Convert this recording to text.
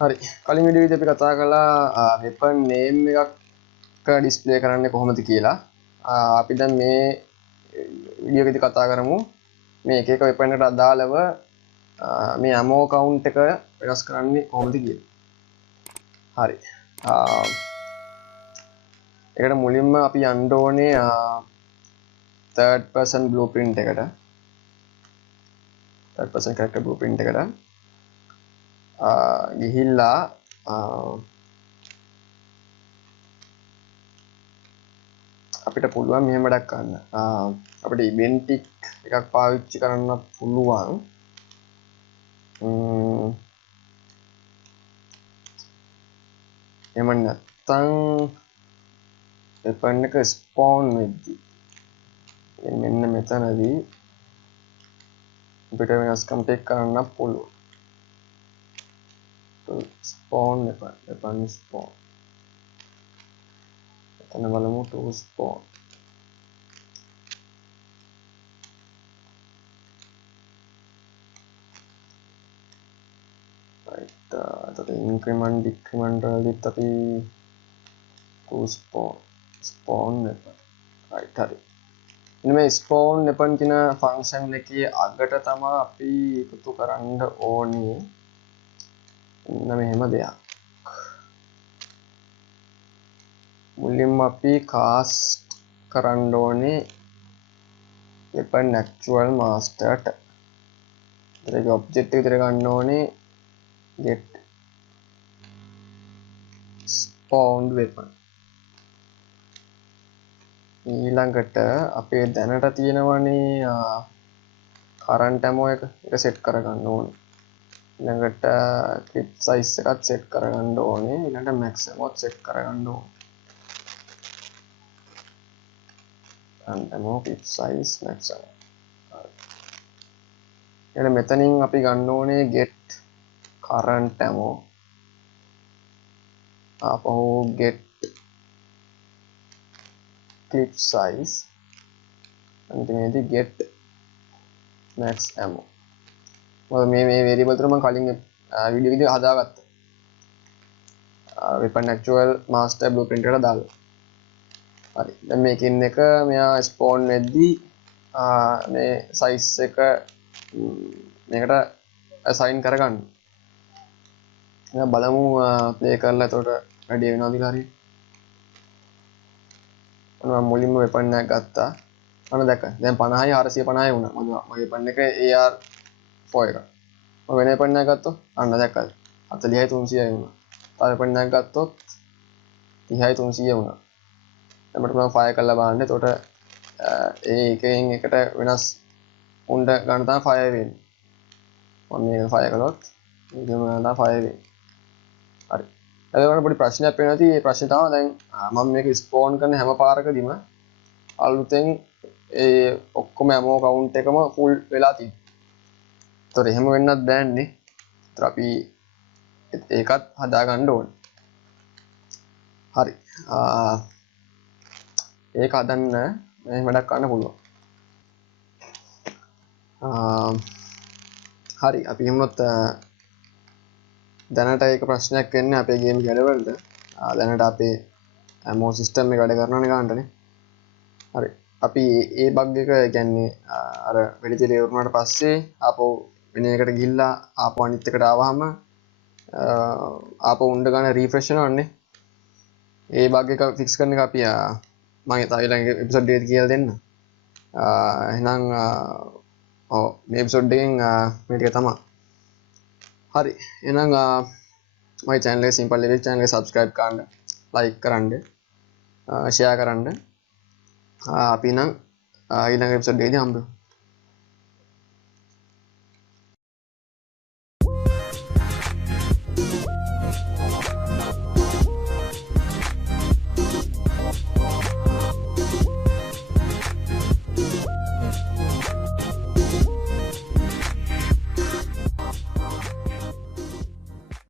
හරි කලින් වීඩියෝ එකේදී අපි කතා කළා weapon name එකක් display කරන්නේ කොහොමද කියලා. අපි දැන් මේ වීඩියෝ එකේදී කතා කරමු මේ එක එක weapon එකට අදාළව මේ ammo count එක වෙනස් කරන්නේ කොහොමද කියලා. හරි. ඒකට මුලින්ම අපි යන්න ඕනේ third person blueprint එකට. third person character blueprint එකට. ගිහිල්ලා අපිට පුළුවන් මෙහෙම වැඩක් කරන්න. අපිට event එකක් පාවිච්චි කරන්න පුළුවන්. එහෙම නැත්නම් weapon එක spawn වෙද්දි මෙන්න මෙතනදී අපිට වෙනස්කම් ටික කරන්න පුළුවන්. spawn weapon spawn එතන බලමු to spawn right එතකොට increment decrement වලදීත් අපි to spawn weapon right හරි ඉතින් මේ spawn weapon කියන function එකේ අගට තමයි අපි එකතු කරන්න ඕනේ මෙහෙම දෙයක්. මුලින්ම අපි cast කරන්න ඕනේ weapon actual master ට. ඒක object එක විතර ගන්න ඕනේ get spawned weapon. ඊළඟට අපේ දැනට තියෙනවනේ current ammo එක set කරගන්න ඕනේ. ඊළඟට clip size එකත් set කරගන්න ඕනේ. ඊළඟට max ammo set කරගන්න ඕනේ. current ammo clip size max ammo. එහෙනම් මෙතනින් අපි ගන්න ඕනේ get current ammo. ආපහු get clip size. අන්තිමේදී get max ammo. මේ variable තුන මම කලින් වීඩියෝ එකේදී හදාගත්තා. weapon actual master blueprint එකට දාලා. හරි. දැන් මේකෙන් එක මෙයා spawn වෙද්දී මේ size එක මේකට assign කරගන්න. දැන් බලමු play කරලා එතකොට ready වෙනවද කියලා හරියට. මම මුලින්ම weapon එක ගත්තා. අන්න දැක්ක. දැන් 50යි 450යි වුණා. මගේ weapon එක AR4 එක. මම වෙන weapon එකක් ගත්තොත් අන්න දැක්කද? 40යි 300යි වුණා. තව weapon එකක් ගත්තොත් 30යි 300 වුණා. දැන් මට පුළුවන් ෆයර් කරලා බලන්න. එතකොට ඒ එකෙන් එකට වෙනස් උණ්ඩ ගන්න තමයි ෆයර් වෙන්නේ. මම මේක ෆයර් කළොත් මේකම ගන්න ෆයර් වෙන්නේ. හරි. එතකොට පොඩි ප්‍රශ්නයක් වෙනවා. ඉතින් මේ ප්‍රශ්නේ තමයි දැන් මම මේක ස්පෝන් කරන හැම පාරකදීම අලුතෙන් ඒ ඔක්කොම ammo count එකම full වෙලා තියෙනවා. ඒතර එහෙම වෙන්නත් බෑනේ. ඒතර අපි ඒකත් හදා ගන්න ඕනේ. හරි. ඒක හදන්න මේ වැඩක් කරන්න පුළුවන්. හරි අපි හිමුත් දැනට ඒක ප්‍රශ්නයක් වෙන්නේ අපේ ගේම් ගැඩවලට. දැනට අපේ ammo system එක වැඩ කරනවනේ ගන්නනේ. හරි. අපි ඒ බග් එක කියන්නේ අර වෙඩිතිල ඉවරනාට පස්සේ ආපහු වෙන එකට ගිහිල්ලා ආපහු අනිත් එකට ආවහම ආපහු උණ්ඩ ගන්න රිෆ්‍රෙෂ් වෙනවන්නේ. ඒ බග් එක ෆික්ස් කරන එක අපි මම ඊළඟ එපිසෝඩ් එකේදී කියලා දෙන්න. එහෙනම් මේ එපිසෝඩ් එකෙන් මේ ටික තමයි. හරි. එහෙනම් මගේ channel එක simple level channel එක subscribe කරන්න, like කරන්න, share කරන්න. අපි නම් ඊළඟ එපිසෝඩ් එකේදී හම්බෙමු.